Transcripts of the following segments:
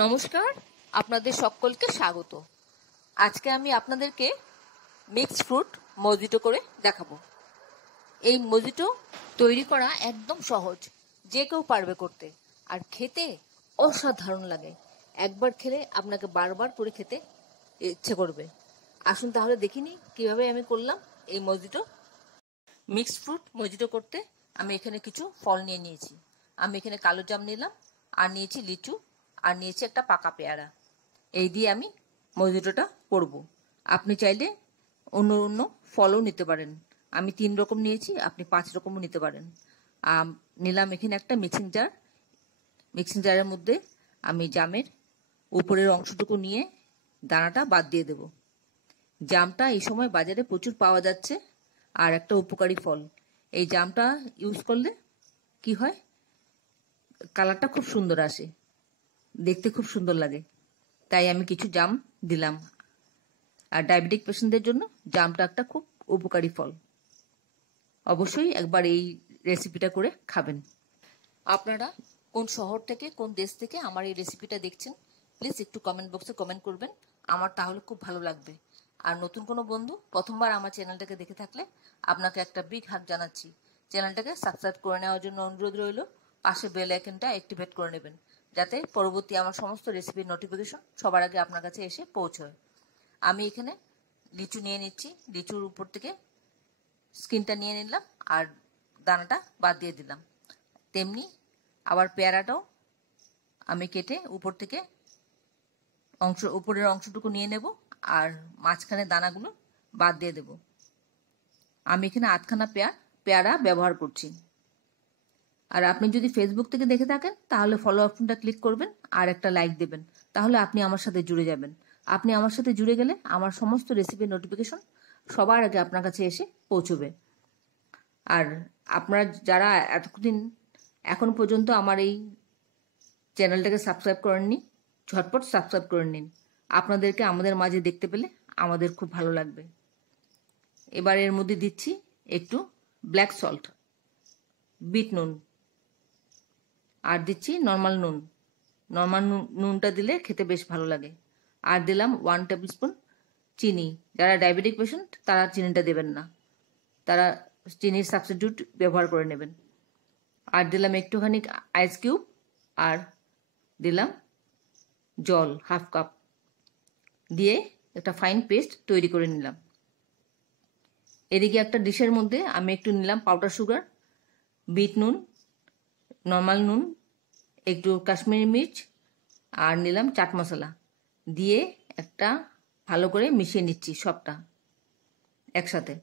নমস্কার, আপনাদের সকলকে স্বাগত। আজকে আমি আপনাদেরকে মিক্সড ফ্রুট মজিটো করে দেখাবো। এই মজিটো তৈরি করা একদম সহজ, যে কেউ পারবে করতে, আর খেতে অসাধারণ লাগে। একবার খেলে আপনাকে বারবার করে খেতে ইচ্ছে করবে। আসুন তাহলে দেখিনি কিভাবে আমি করলাম এই মজিটো। মিক্সড ফ্রুট মজিটো করতে আমি এখানে কিছু ফল নিয়ে নিয়েছি। আমি এখানে কালো জাম নিলাম, আর নিয়েছি লিচু, আর নিয়েছি একটা পাকা পেয়ারা। এই দিয়ে আমি মজিটোটা করব। আপনি চাইলে অন্য অন্য ফলও নিতে পারেন। আমি 3 রকম নিয়েছি, আপনি 5 রকমও নিতে পারেন। নিলাম এখানে একটা মিক্সিং জার। মিক্সিং জারের মধ্যে আমি জামের উপরের অংশটুকু নিয়ে দানাটা বাদ দিয়ে দেব। জামটা এই সময় বাজারে প্রচুর পাওয়া যাচ্ছে, আর একটা উপকারী ফল। এই জামটা ইউজ করলে কি হয়, কালারটা খুব সুন্দর আসে, দেখতে খুব সুন্দর লাগে। তাই আমি কিছু জাম দিলাম। আর ডায়াবেটিক পেশেন্টদের জন্য জামটা একটা খুব উপকারী ফল। অবশ্যই একবার এই রেসিপিটা করে খাবেন। আপনারা কোন শহর থেকে, কোন দেশ থেকে আমার এই রেসিপিটা দেখছেন, প্লিজ একটু কমেন্ট বক্সে কমেন্ট করবেন। আমার তাহলে খুব ভালো লাগবে। আর নতুন কোনো বন্ধু প্রথমবার আমার চ্যানেলটাকে দেখে থাকলে আপনাকে একটা বিগ হাগ জানাচ্ছি। চ্যানেলটাকে সাবস্ক্রাইব করে নেওয়ার জন্য অনুরোধ রইল। পাশে বেল আইকনটা অ্যাক্টিভেট করে নেবেন, যাতে পরবর্তী আমার সমস্ত রেসিপির নোটিফিকেশন সবার আগে আপনার কাছে এসে পৌঁছয়। আমি এখানে লিচু নিয়ে নিচ্ছি। লিচুর উপর থেকে স্কিনটা নিয়ে নিলাম, আর দানাটা বাদ দিয়ে দিলাম। তেমনি আবার পেয়ারাটাও আমি কেটে উপর থেকে উপরের অংশটুকু নিয়ে নেব, আর মাঝখানে দানাগুলো বাদ দিয়ে দেব। আমি এখানে 8খানা পেয়ারা ব্যবহার করছি। আর আপনি যদি ফেসবুক থেকে দেখে থাকেন তাহলে ফলো অপশনটা ক্লিক করবেন, আর একটা লাইক দেবেন। তাহলে আপনি আমার সাথে জুড়ে যাবেন। আপনি আমার সাথে জুড়ে গেলে আমার সমস্ত রেসিপির নোটিফিকেশন সবার আগে আপনার কাছে এসে পৌঁছবে। আর আপনারা যারা এতদিন এখন পর্যন্ত আমার এই চ্যানেলটাকে সাবস্ক্রাইব করেননি, ঝটপট সাবস্ক্রাইব করে নিন। আপনাদেরকে আমাদের মাঝে দেখতে পেলে আমাদের খুব ভালো লাগবে। এবার এর মধ্যে দিচ্ছি একটু ব্ল্যাক সল্ট, বিট নুন, আর দিচ্ছি নর্মাল নুন। নর্মাল নুনটা দিলে খেতে বেশ ভালো লাগে। আর দিলাম 1 টেবিল স্পুন চিনি। যারা ডায়াবেটিক পেশেন্ট তারা চিনিটা দেবেন না, তারা চিনির সাবস্টিটিউট ব্যবহার করে নেবেন। আর দিলাম একটুখানি আইস কিউব, আর দিলাম জল 1/2 কাপ দিয়ে একটা ফাইন পেস্ট তৈরি করে নিলাম। এদিকে একটা ডিশের মধ্যে আমি একটু নিলাম পাউডার সুগার, বিট নুন, নর্মাল নুন, একটু কাশ্মীরি মির্চ, আর নিলাম চাট মশলা দিয়ে একটা ভালো করে মিশিয়ে নিচ্ছি সবটা একসাথে।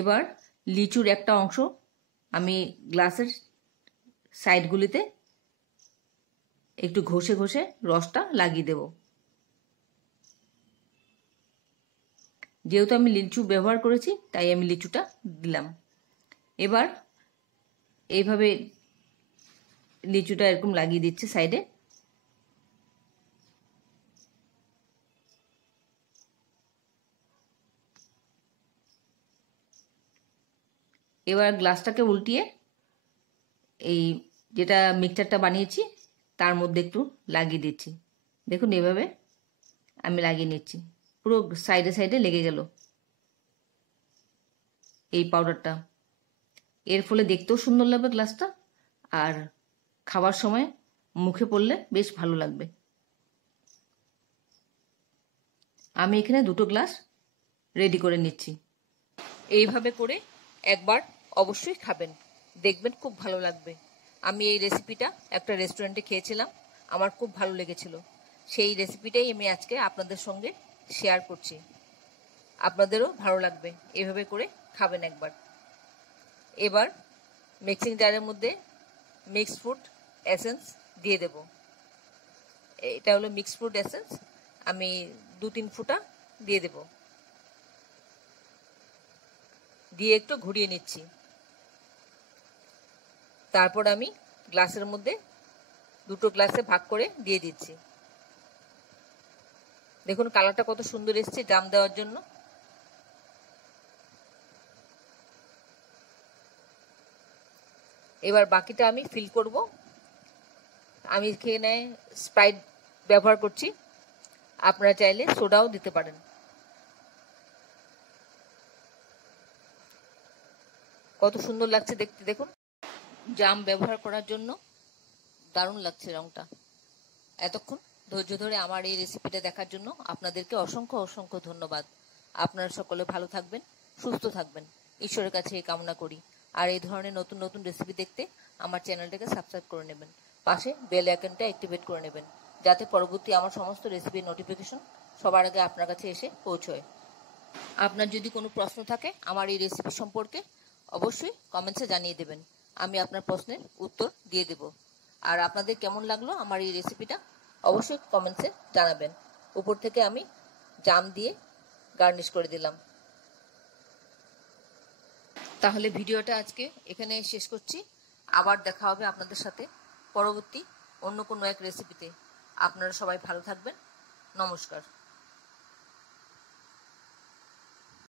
এবার লিচুর একটা অংশ আমি গ্লাসের সাইডগুলিতে একটু ঘষে ঘষে রসটা লাগিয়ে দেব। যেহেতু আমি লিচু ব্যবহার করেছি তাই আমি লিচুটা দিলাম। এবার এইভাবে লিচুটা এরকম লাগিয়ে দিচ্ছে সাইডে। এবার গ্লাসটাকে উল্টিয়ে এই যেটা মিক্সচারটা বানিয়েছি তার মধ্যে একটু লাগিয়ে দিচ্ছি। দেখুন এভাবে আমি লাগিয়ে নিচ্ছি, পুরো সাইডে সাইডে লেগে গেল এই পাউডারটা। এর ফলে দেখতেও সুন্দর লাগবে গ্লাসটা, আর খাবার সময় মুখে পড়লে বেশ ভালো লাগবে। আমি এখানে 2টো গ্লাস রেডি করে নিচ্ছি। এইভাবে করে একবার অবশ্যই খাবেন, দেখবেন খুব ভালো লাগবে। আমি এই রেসিপিটা একটা রেস্টুরেন্টে খেয়েছিলাম, আমার খুব ভালো লেগেছিল। সেই রেসিপিটাই আমি আজকে আপনাদের সঙ্গে শেয়ার করছি। আপনাদেরও ভালো লাগবে, এভাবে করে খাবেন একবার। এবার মিক্সিং জারের মধ্যে মিক্সড ফ্রুট এসেন্স দিয়ে দেব। এটা হলো মিক্সড ফ্রুট এসেন্স, আমি 2-3 ফোঁটা দিয়ে দেব। দিয়ে একটু ঘুরিয়ে নিচ্ছি। তারপর আমি গ্লাসের মধ্যে 2টো গ্লাসে ভাগ করে দিয়ে দিচ্ছি। দেখুন কালারটা কত সুন্দর এসছে জাম দেওয়ার জন্য। এবার বাকিটা আমি ফিল করব। আমি এখানে স্প্রাইট ব্যবহার করছি, আপনারা চাইলে সোডাও দিতে পারেন। কত সুন্দর লাগছে দেখতে, দেখুন। জাম ব্যবহার করার জন্য দারুণ লাগছে রংটা। এতক্ষণ ধৈর্য ধরে আমার এই রেসিপিটা দেখার জন্য আপনাদেরকে অসংখ্য অসংখ্য ধন্যবাদ। আপনারা সকলে ভালো থাকবেন, সুস্থ থাকবেন, ঈশ্বরের কাছে এই কামনা করি। আর এই ধরনের নতুন নতুন রেসিপি দেখতে আমার চ্যানেলটাকে সাবস্ক্রাইব করে নেবেন, পাশে বেল আইকনটা অ্যাক্টিভেট করে নেবেন, যাতে পরবর্তী আমার সমস্ত রেসিপির নোটিফিকেশন সবার আগে আপনার কাছে এসে পৌঁছয়। আপনার যদি কোনো প্রশ্ন থাকে আমার এই রেসিপি সম্পর্কে, অবশ্যই কমেন্টসে জানিয়ে দেবেন, আমি আপনার প্রশ্নের উত্তর দিয়ে দেব। আর আপনাদের কেমন লাগলো আমার এই রেসিপিটা অবশ্যই কমেন্টসে জানাবেন। উপর থেকে আমি জাম দিয়ে গার্নিশ করে দিলাম। তাহলে ভিডিওটা আজকে এখানে শেষ করছি। আবার দেখা হবে আপনাদের সাথে পরবর্তী অন্য কোনো এক রেসিপিতে। আপনারা সবাই ভালো থাকবেন। নমস্কার।